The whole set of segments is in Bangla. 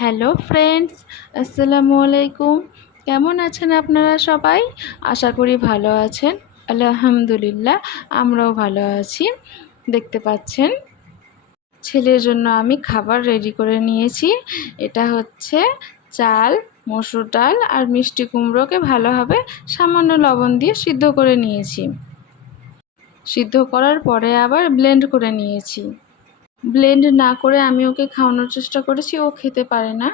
হ্যালো ফ্রেন্ডস, আসসালামু আলাইকুম। কেমন আছেন আপনারা সবাই? আশা করি ভালো আছেন। আলহামদুলিল্লাহ, আমরাও ভালো আছি। দেখতে পাচ্ছেন ছেলের জন্য আমি খাবার রেডি করে নিয়েছি। এটা হচ্ছে চাল, মসুর ডাল আর মিষ্টি কুমড়োকে ভালোভাবে সামান্য লবণ দিয়ে সিদ্ধ করে নিয়েছি। সিদ্ধ করার পরে আবার ব্লেন্ড করে নিয়েছি। ব্লেন্ড না করে আমি ওকে খাওয়ানোর চেষ্টা করেছি, ও খেতে পারে না।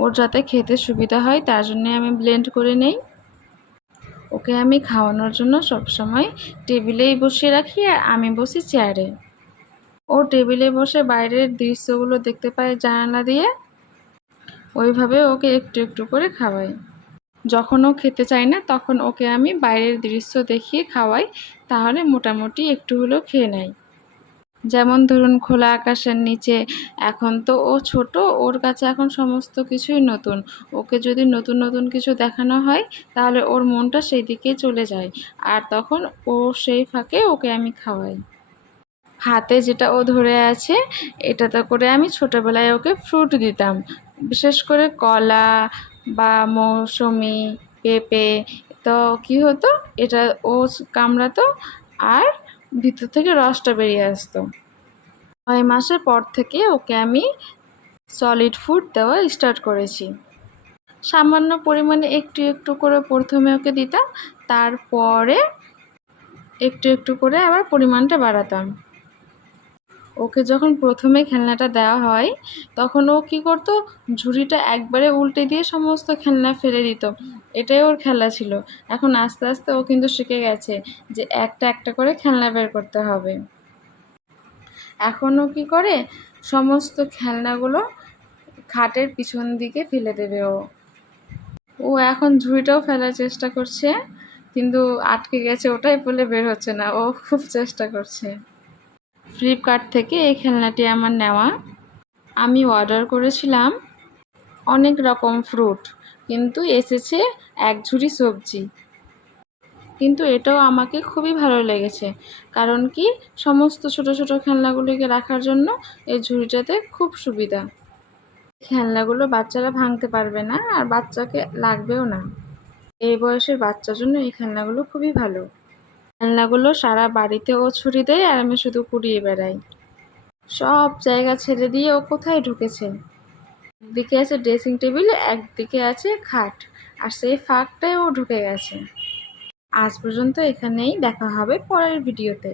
ওর যাতে খেতে সুবিধা হয় তার জন্যে আমি ব্লেন্ড করে নেই। ওকে আমি খাওয়ানোর জন্য সবসময় টেবিলেই বসিয়ে রাখি আর আমি বসি চেয়ারে। ও টেবিলে বসে বাইরের দৃশ্যগুলো দেখতে পায় জানালা দিয়ে, ওইভাবে ওকে একটু একটু করে খাওয়াই। যখন ও খেতে চায় না তখন ওকে আমি বাইরের দৃশ্য দেখিয়ে খাওয়াই, তাহলে মোটামুটি একটু হলেও খেয়ে নেয়। যেমন ধরুন খোলা আকাশের নিচে, এখন তো ও ছোট, ওর কাছে এখন সমস্ত কিছুই নতুন। ওকে যদি নতুন নতুন কিছু দেখানো হয় তাহলে ওর মনটা সেই দিকেই চলে যায়, আর তখন ও সেই ফাঁকে ওকে আমি খাওয়াই। হাতে যেটা ও ধরে আছে এটাতে করে আমি ছোটোবেলায় ওকে ফ্রুট দিতাম, বিশেষ করে কলা বা মৌসুমি, পেঁপে। তো কী হতো, এটা ও কামড়াতো আর ভিতর থেকে রসটা বেরিয়ে আসতো। 6 মাসের পর থেকে ওকে আমি সলিড ফুড দেওয়া স্টার্ট করেছি। সামান্য পরিমাণে একটু একটু করে প্রথমে ওকে দিতাম, তারপরে একটু একটু করে আবার পরিমাণটা বাড়াতাম। ওকে যখন প্রথমে খেলনাটা দেওয়া হয় তখন ও কী করতো, ঝুড়িটা একবারে উল্টে দিয়ে সমস্ত খেলনা ফেলে দিত। এটাই ওর খেলা ছিল। এখন আস্তে আস্তে ও কিন্তু শিখে গেছে যে একটা একটা করে খেলনা বের করতে হবে। এখনও কী করে, সমস্ত খেলনাগুলো খাটের পিছন দিকে ফেলে দেবে ও। ও এখন ঝুড়িটাও ফেলার চেষ্টা করছে, কিন্তু আটকে গেছে, ওটাই বলে বের হচ্ছে না। ও খুব চেষ্টা করছে। ফ্লিপকার্ট থেকে এই খেলনাটি আমার নেওয়া। আমি অর্ডার করেছিলাম অনেক রকম ফ্রুট, কিন্তু এসেছে এক ঝুড়ি সবজি। কিন্তু এটাও আমাকে খুবই ভালো লেগেছে, কারণ কি সমস্ত ছোট ছোট খেলনাগুলিকে রাখার জন্য এই ঝুড়িটাতে খুব সুবিধা। খেলনাগুলো বাচ্চারা ভাঙতে পারবে না আর বাচ্চাকে লাগবেও না। এই বয়সের বাচ্চার জন্য এই খেলনাগুলো খুবই ভালো। খেলনাগুলো সারা বাড়িতে ও ছড়িয়ে দেয় আর আমি শুধু কুড়িয়ে বেড়াই। সব জায়গা ছেড়ে দিয়ে ও কোথায় ঢুকেছে। একদিকে আছে ড্রেসিং টেবিল, একদিকে আছে খাট, আর সেই ফাঁকটায় ও ঢুকে গেছে। আজ পর্যন্ত এখানেই, দেখা হবে পরের ভিডিওতে।